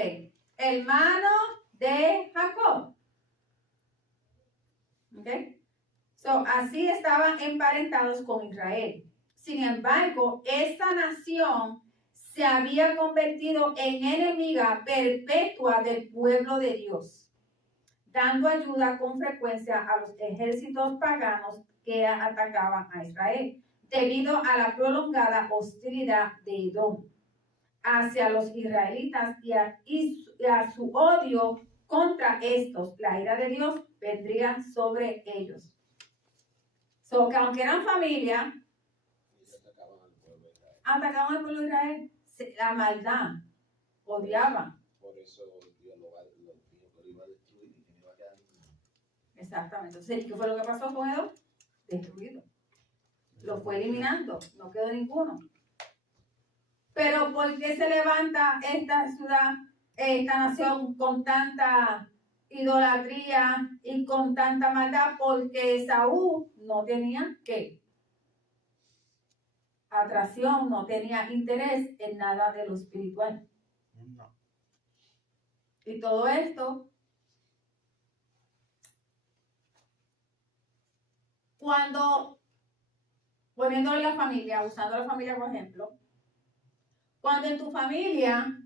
Hermano de Jacob. Ok. So, así estaban emparentados con Israel. Sin embargo, esta nación se había convertido en enemiga perpetua del pueblo de Dios, dando ayuda con frecuencia a los ejércitos paganos que atacaban a Israel, debido a la prolongada hostilidad de Edom hacia los israelitas y a su odio contra estos. La ira de Dios vendría sobre ellos. So, que aunque eran familia, atacaban al pueblo de Israel. La maldad, odiaban. Por eso Dios lo dijo que lo iba a destruir y que no iba a quedar ninguno. Exactamente. Entonces, ¿qué fue lo que pasó con Edom? Destruido. Lo fue eliminando, no quedó ninguno. Pero ¿por qué se levanta esta ciudad, esta nación con tanta idolatría y con tanta maldad? Porque Esaú no tenía ¿qué? Atracción, no tenía interés en nada de lo espiritual. No. Y todo esto, cuando, poniéndole la familia, usando la familia por ejemplo, cuando en tu familia,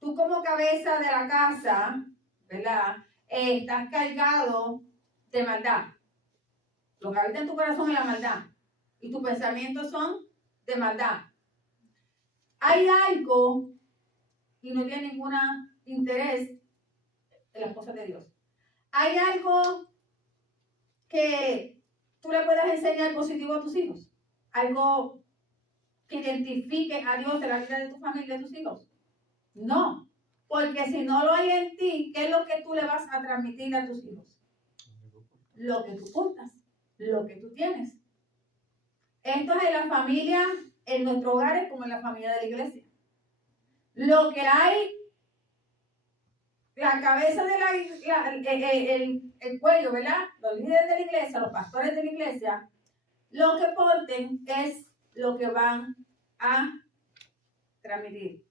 tú como cabeza de la casa, ¿verdad? Estás cargado de maldad. Lo que habita en tu corazón es la maldad. Y tus pensamientos son de maldad. Hay algo y no tiene ningún interés en las cosas de Dios. Hay algo que tú le puedas enseñar positivo a tus hijos. Algo que identifique a Dios en la vida de tu familia, de tus hijos. No, porque si no lo hay en ti, ¿qué es lo que tú le vas a transmitir a tus hijos? Lo que tú portas, lo que tú tienes. Esto es en la familia, en nuestros hogares, como en la familia de la iglesia. Lo que hay, la cabeza de el cuello, ¿verdad? Los líderes de la iglesia, los pastores de la iglesia, Lo que porten es lo que van a transmitir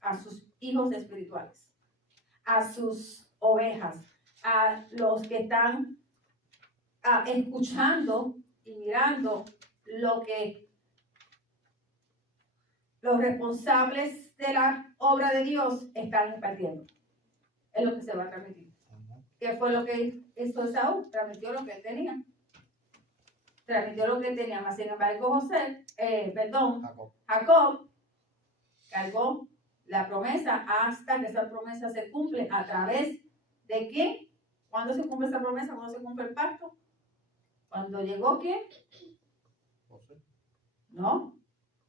a sus hijos espirituales, a sus ovejas, a los que están escuchando y mirando lo que los responsables de la obra de Dios están impartiendo. Es lo que se va a transmitir. ¿Qué fue lo que hizo Esaú? Transmitió lo que él tenía. Transmitió lo que él tenía. Mas sin embargo, Jacob cargó la promesa hasta que esa promesa se cumple. ¿A través de quién? ¿Cuándo se cumple esa promesa? ¿Cuándo se cumple el pacto? ¿Cuándo llegó quién? José. No,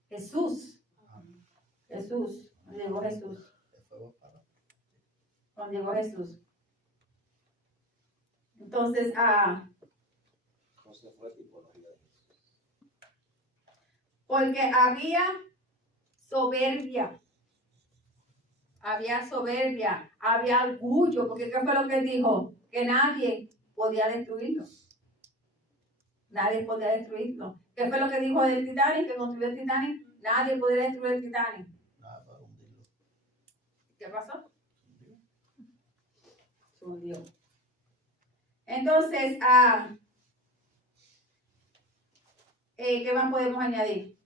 Jesús. Jesús. Cuando llegó Jesús. Cuando llegó Jesús. Entonces, José fue tipología de Jesús. porque había soberbia. Había soberbia, había orgullo, porque ¿qué fue lo que dijo? Que nadie podía destruirlo. Nadie podía destruirlo. ¿Qué fue lo que dijo del Titanic? Que construyó el Titanic. Nadie podía destruir el Titanic. Nada para hundirlo. ¿Qué pasó? Se hundió. Entonces, ¿qué más podemos añadir?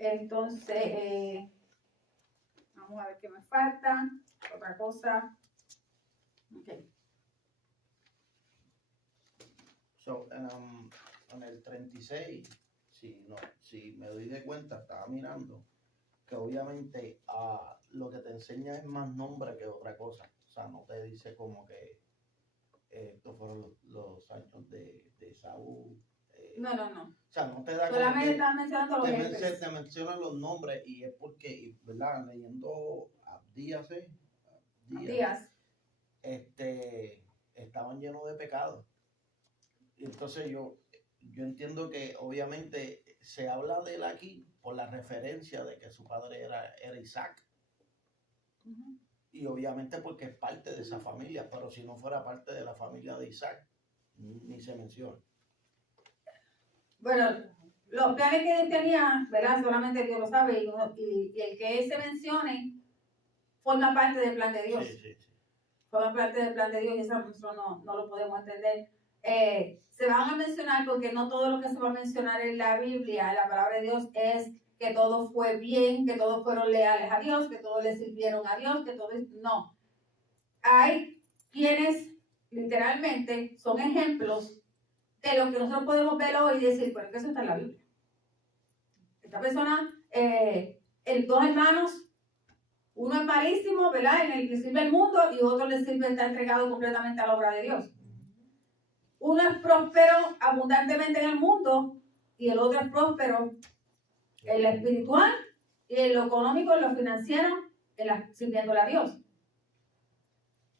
Entonces, vamos a ver qué me falta. Otra cosa. Okay. So, en el 36, si me doy de cuenta, estaba mirando que obviamente lo que te enseña es más nombre que otra cosa. O sea, no te dice como que estos fueron los años de Saúl. No. O sea, no te da como Solamente que están mencionando los jefes. te mencionan los nombres y es porque, ¿verdad? Leyendo Abdías, Días. estaban llenos de pecado. Y entonces yo entiendo que obviamente se habla de él aquí por la referencia de que su padre era Isaac. Uh-huh. Y obviamente porque es parte de esa familia, pero si no fuera parte de la familia de Isaac, ni se menciona. Bueno, los planes que él tenía, ¿verdad? Solamente Dios lo sabe, y el que él se mencione forma parte del plan de Dios. Sí. Forma parte del plan de Dios y eso nosotros no lo podemos entender. Se van a mencionar porque no todo lo que se va a mencionar en la Biblia, en la palabra de Dios, es que todo fue bien, que todos fueron leales a Dios, que todos le sirvieron a Dios, que todos... No. Hay quienes literalmente son ejemplos de lo que nosotros podemos ver hoy y decir, pero que eso está en la Biblia. Esta persona, dos hermanos, uno es malísimo, ¿verdad? En el que sirve al mundo y otro le sirve, está entregado completamente a la obra de Dios. Uno es próspero abundantemente en el mundo y el otro es próspero en lo espiritual y en lo económico, en lo financiero, sirviéndole a Dios.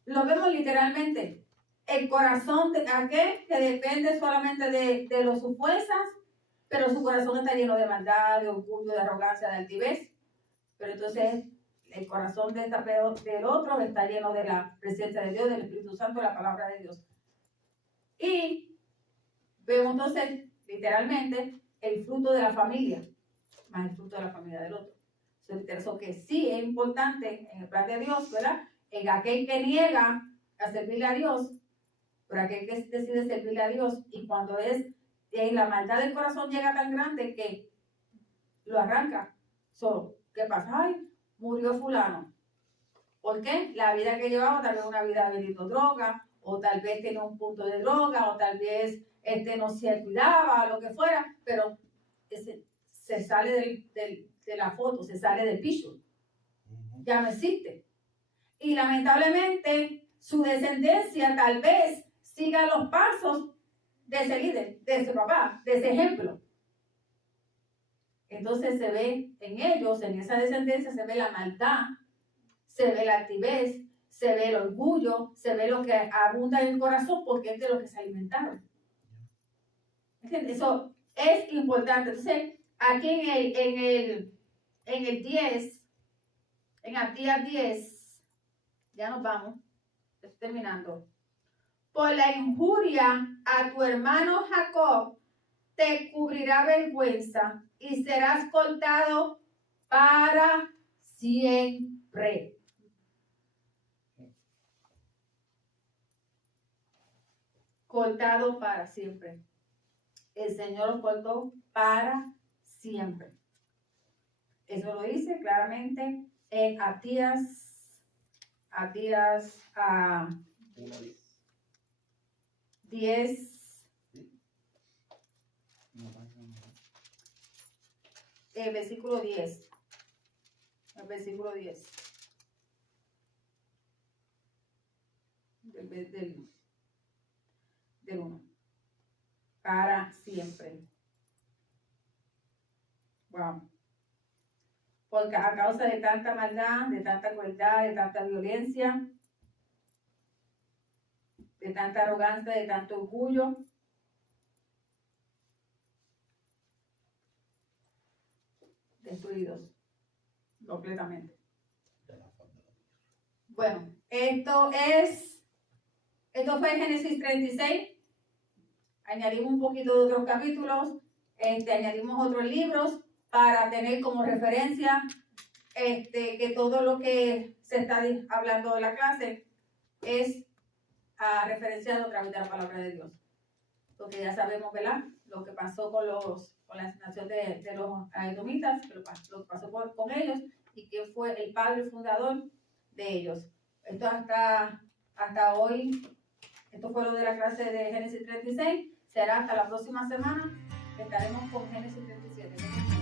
Lo vemos literalmente. El corazón de aquel que depende solamente de sus fuerzas, pero su corazón está lleno de maldad, de orgullo, de arrogancia, de altivez. Pero entonces el corazón del otro está lleno de la presencia de Dios, del Espíritu Santo, de la palabra de Dios. Y vemos entonces literalmente el fruto de la familia, más el fruto de la familia del otro. Eso que sí es importante en el plan de Dios, ¿verdad? En aquel que niega a servirle a Dios, pero aquel que decide servirle a Dios, y cuando la maldad del corazón llega tan grande que lo arranca. ¿Qué pasa? Ay, murió fulano. ¿Por qué? La vida que llevaba, tal vez una vida bebiendo droga, o tal vez tenía un punto de droga, o tal vez no se cuidaba, lo que fuera, pero se sale de la foto, se sale del picture. Ya no existe. Y lamentablemente su descendencia tal vez siga los pasos de ese líder, de ese papá, de ese ejemplo. Entonces se ve en ellos, en esa descendencia, se ve la maldad, se ve la altivez, se ve el orgullo, se ve lo que abunda en el corazón porque es de lo que se alimentaron. Eso es importante. Entonces, aquí en el 10, en Abdías 10, ya nos vamos, estoy terminando. Por la injuria a tu hermano Jacob te cubrirá vergüenza y serás cortado para siempre. Cortado para siempre. El Señor los cortó para siempre. Eso lo dice claramente en Abdías 10, versículo 10. El versículo 10. Del 1. Para siempre. Wow. Porque a causa de tanta maldad, de tanta crueldad, de tanta violencia, de tanta arrogancia, de tanto orgullo, destruidos completamente. Bueno, esto fue Génesis 36. Añadimos un poquito de otros capítulos, añadimos otros libros para tener como referencia que todo lo que se está hablando de la clase es referenciado a través de la palabra de Dios. Porque ya sabemos, ¿verdad? Lo que pasó con la asignación de los edomitas, lo que pasó con ellos y quién fue el padre fundador de ellos. Esto hasta hoy, esto fue lo de la clase de Génesis 36. Será hasta la próxima semana que estaremos con Génesis 37.